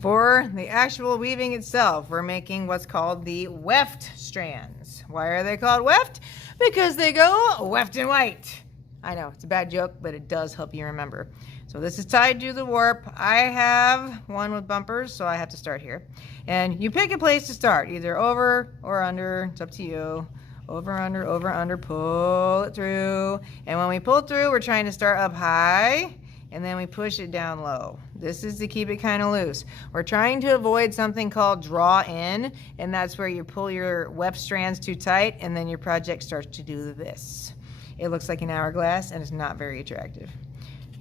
For the actual weaving itself, we're making what's called the weft strands. Why are they called weft? Because they go weft and white. I know, it's a bad joke, but it does help you remember. So this is tied to the warp. I have one with bumpers, so I have to start here. And you pick a place to start, either over or under, it's up to you. Over, under, pull it through. And when we pull through, we're trying to start up high, and then we push it down low. This is to keep it kind of loose. We're trying to avoid something called draw in, and that's where you pull your weft strands too tight, and then your project starts to do this. It looks like an hourglass, and it's not very attractive.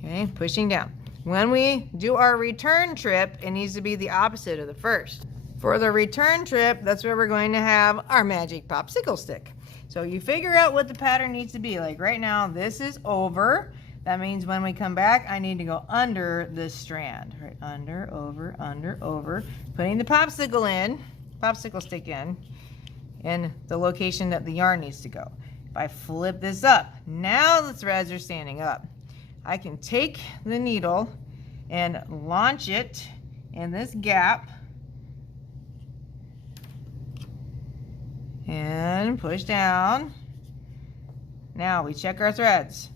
Okay, pushing down. When we do our return trip, it needs to be the opposite of the first. For the return trip, that's where we're going to have our magic popsicle stick. So you figure out what the pattern needs to be. Like right now, this is over. That means when we come back, I need to go under this strand. Right, under, over. Putting the popsicle stick in the location that the yarn needs to go. If I flip this up, now the threads are standing up. I can take the needle and launch it in this gap and push down. Now we check our threads.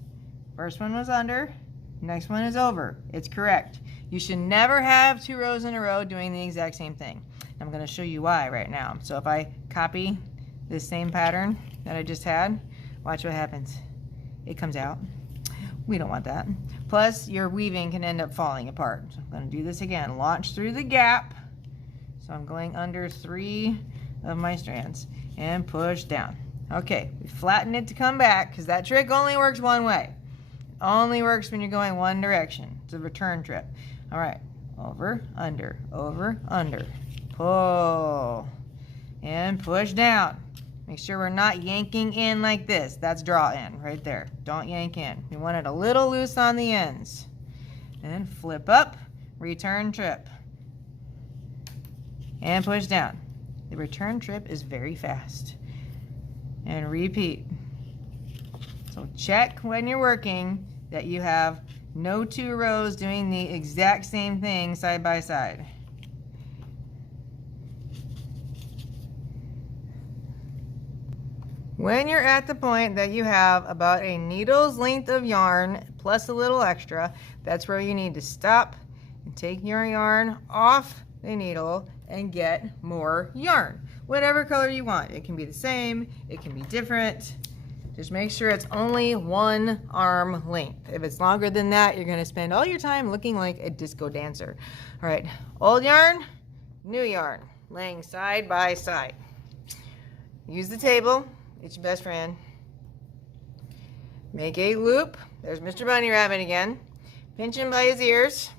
First one was under, next one is over. It's correct. You should never have 2 rows in a row doing the exact same thing. I'm going to show you why right now. So if I copy this same pattern that I just had, watch what happens. It comes out. We don't want that. Plus, your weaving can end up falling apart. So I'm going to do this again. Launch through the gap. So I'm going under 3 of my strands and push down. Okay, we flatten it to come back because that trick only works one way. It only works when you're going one direction. It's a return trip. All right, over, under, pull, and push down. Make sure we're not yanking in like this. That's draw in right there. Don't yank in. We want it a little loose on the ends. And flip up, return trip. And push down. The return trip is very fast. And repeat. So check when you're working that you have no 2 rows doing the exact same thing side by side. When you're at the point that you have about a needle's length of yarn plus a little extra, that's where you need to stop and take your yarn off the needle and get more yarn. Whatever color you want. It can be the same, it can be different. Just make sure it's only 1 arm length. If it's longer than that, you're gonna spend all your time looking like a disco dancer. All right, old yarn, new yarn, laying side by side. Use the table. It's your best friend. Make a loop. There's Mr. Bunny Rabbit again. Pinch him by his ears.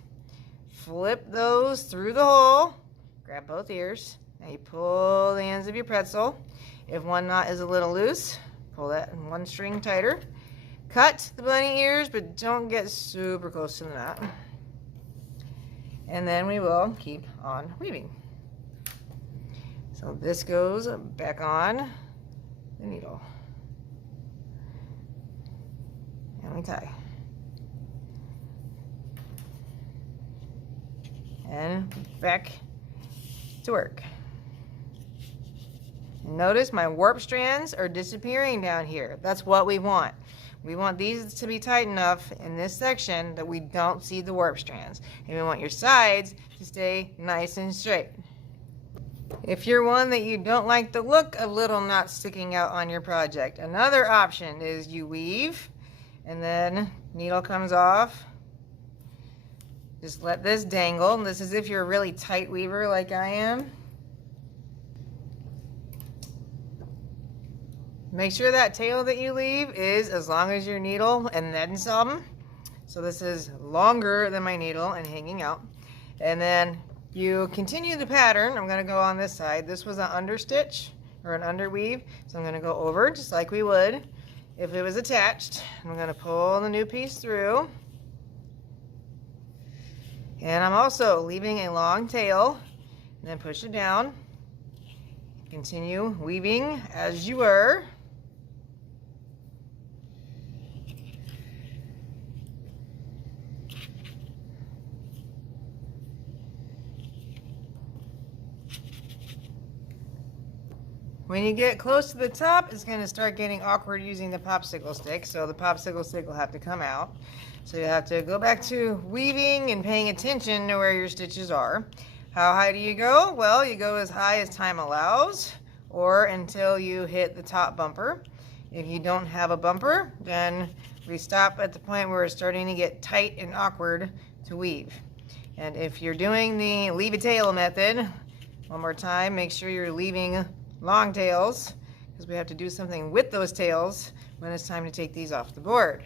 Flip those through the hole. Grab both ears. Now you pull the ends of your pretzel. If one knot is a little loose, pull that 1 string tighter. Cut the bunny ears, but don't get super close to the knot. And then we will keep on weaving. So this goes back on the needle. And we tie. And back to work. Notice my warp strands are disappearing down here. That's what we want. We want these to be tight enough in this section that we don't see the warp strands. And we want your sides to stay nice and straight. If you're one that you don't like the look of little knots sticking out on your project, another option is you weave and then needle comes off. Just let this dangle. This is if you're a really tight weaver like I am. Make sure that tail that you leave is as long as your needle and then some. So this is longer than my needle and hanging out. And then you continue the pattern. I'm going to go on this side. This was an understitch or an underweave. So I'm going to go over just like we would if it was attached. I'm going to pull the new piece through. And I'm also leaving a long tail and then push it down. Continue weaving as you were. When you get close to the top, it's going to start getting awkward using the popsicle stick, so the popsicle stick will have to come out. So you have to go back to weaving and paying attention to where your stitches are. How high do you go? Well, you go as high as time allows, or until you hit the top bumper. If you don't have a bumper, then we stop at the point where it's starting to get tight and awkward to weave. And if you're doing the leave a tail method, one more time, make sure you're leaving long tails, because we have to do something with those tails when it's time to take these off the board.